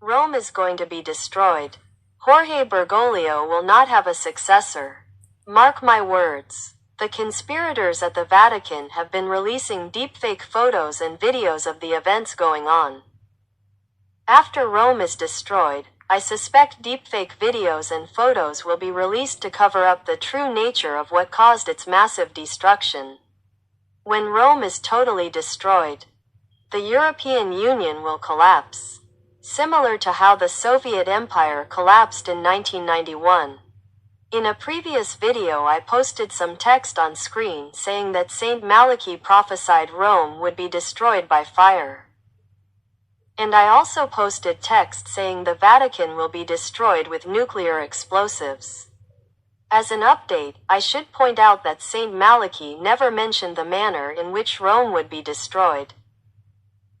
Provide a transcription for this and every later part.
Rome is going to be destroyed. Jorge Bergoglio will not have a successor. Mark my words. The conspirators at the Vatican have been releasing deepfake photos and videos of the events going on. After Rome is destroyed, I suspect deepfake videos and photos will be released to cover up the true nature of what caused its massive destruction. When Rome is totally destroyed, the European Union will collapse, similar to how the Soviet Empire collapsed in 1991. In a previous video I posted some text on screen saying that St. Malachy prophesied Rome would be destroyed by fire. And I also posted text saying the Vatican will be destroyed with nuclear explosives. As an update, I should point out that St. Malachy never mentioned the manner in which Rome would be destroyed.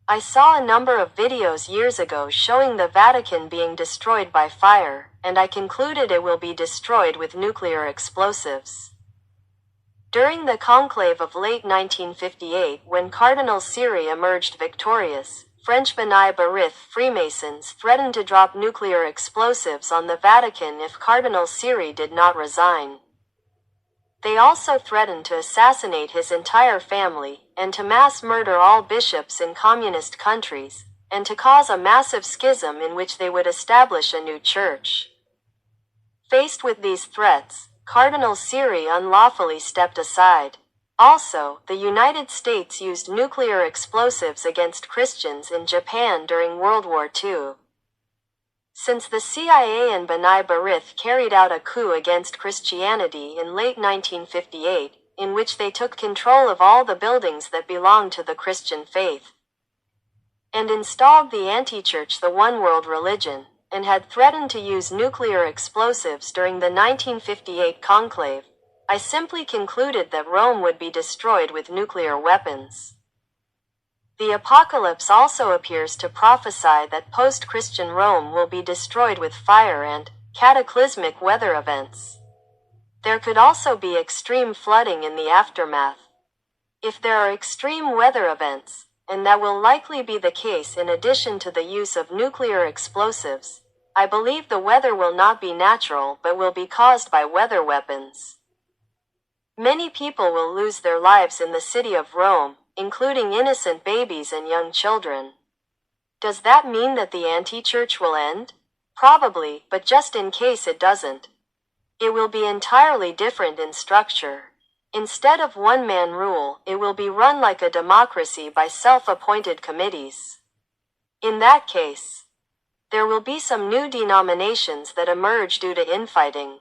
I saw a number of videos years ago showing the Vatican being destroyed by fire, and I concluded it will be destroyed with nuclear explosives. During the conclave of late 1958, when Cardinal Siri emerged victorious, French B'nai B'rith Freemasons threatened to drop nuclear explosives on the Vatican if Cardinal Siri did not resign. They also threatened to assassinate his entire family, and to mass murder all bishops in communist countries, and to cause a massive schism in which they would establish a new church. Faced with these threats, Cardinal Siri unlawfully stepped aside. Also, the United States used nuclear explosives against Christians in Japan during World War II. Since the CIA and B'nai B'rith carried out a coup against Christianity in late 1958, in which they took control of all the buildings that belonged to the Christian faith, and installed the anti-church, the one world religion, and had threatened to use nuclear explosives during the 1958 conclave, I simply concluded that Rome would be destroyed with nuclear weapons. The apocalypse also appears to prophesy that post-Christian Rome will be destroyed with fire and cataclysmic weather events. There could also be extreme flooding in the aftermath. If there are extreme weather events, and that will likely be the case in addition to the use of nuclear explosives, I believe the weather will not be natural but will be caused by weather weapons. Many people will lose their lives in the city of Rome, including innocent babies and young children. Does that mean that the anti-church will end? Probably, but just in case it doesn't. It will be entirely different in structure. Instead of one-man rule, it will be run like a democracy by self-appointed committees. In that case, there will be some new denominations that emerge due to infighting.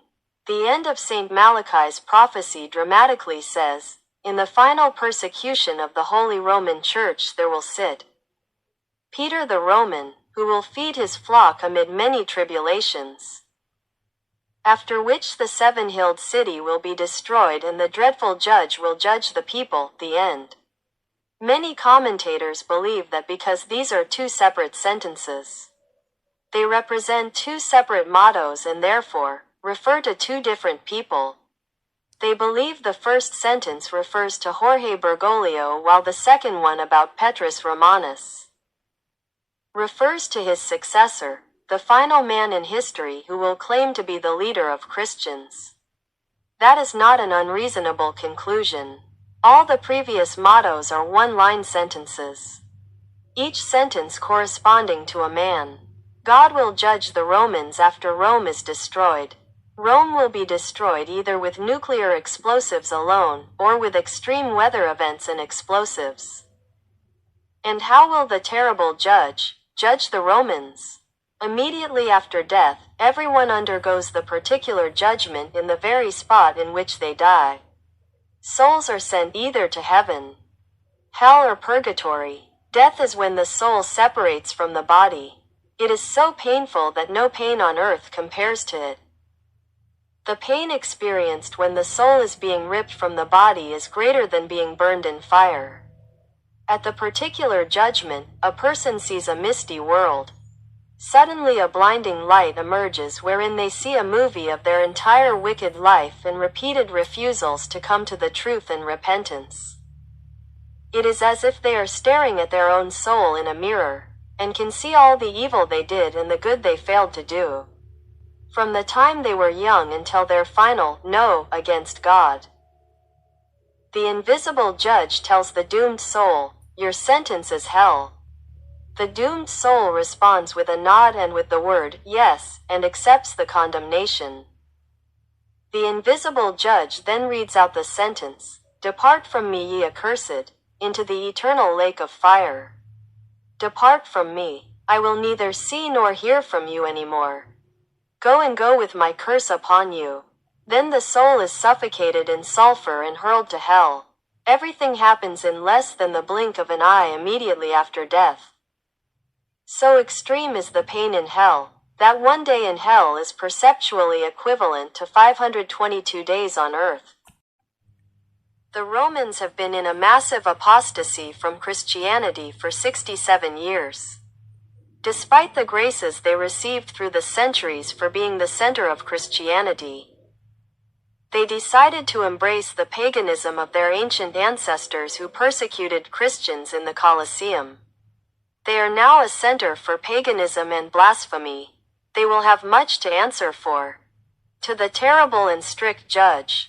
The end of St. Malachy's prophecy dramatically says, "In the final persecution of the Holy Roman Church there will sit Peter the Roman, who will feed his flock amid many tribulations. After which the seven-hilled city will be destroyed and the dreadful judge will judge the people." The end. Many commentators believe that because these are two separate sentences, they represent two separate mottos and therefore refer to two different people. They believe the first sentence refers to Jorge Bergoglio while the second one about Petrus Romanus refers to his successor, the final man in history who will claim to be the leader of Christians. That is not an unreasonable conclusion. All the previous mottos are one-line sentences, each sentence corresponding to a man. God will judge the Romans after Rome is destroyed. Rome will be destroyed either with nuclear explosives alone, or with extreme weather events and explosives. And how will the terrible judge judge the Romans? Immediately after death, everyone undergoes the particular judgment in the very spot in which they die. Souls are sent either to heaven, hell, or purgatory. Death is when the soul separates from the body. It is so painful that no pain on earth compares to it. The pain experienced when the soul is being ripped from the body is greater than being burned in fire. At the particular judgment, a person sees a misty world. Suddenly a blinding light emerges wherein they see a movie of their entire wicked life and repeated refusals to come to the truth and repentance. It is as if they are staring at their own soul in a mirror. and can see all the evil they did and the good they failed to do, from the time they were young until their final no against God. The invisible judge tells the doomed soul, "Your sentence is hell." The doomed soul responds with a nod and with the word, "Yes," and accepts the condemnation. The invisible judge then reads out the sentence, "Depart from me, ye accursed, into the eternal lake of fire. Depart from me. I will neither see nor hear from you any more. Go and go with my curse upon you." Then the soul is suffocated in sulfur and hurled to hell. Everything happens in less than the blink of an eye immediately after death. So extreme is the pain in hell, that one day in hell is perceptually equivalent to 522 days on earth. The Romans have been in a massive apostasy from Christianity for 67 years. Despite the graces they received through the centuries for being the center of Christianity, they decided to embrace the paganism of their ancient ancestors who persecuted Christians in the Colosseum. They are now a center for paganism and blasphemy. They will have much to answer for. To the terrible and strict judge,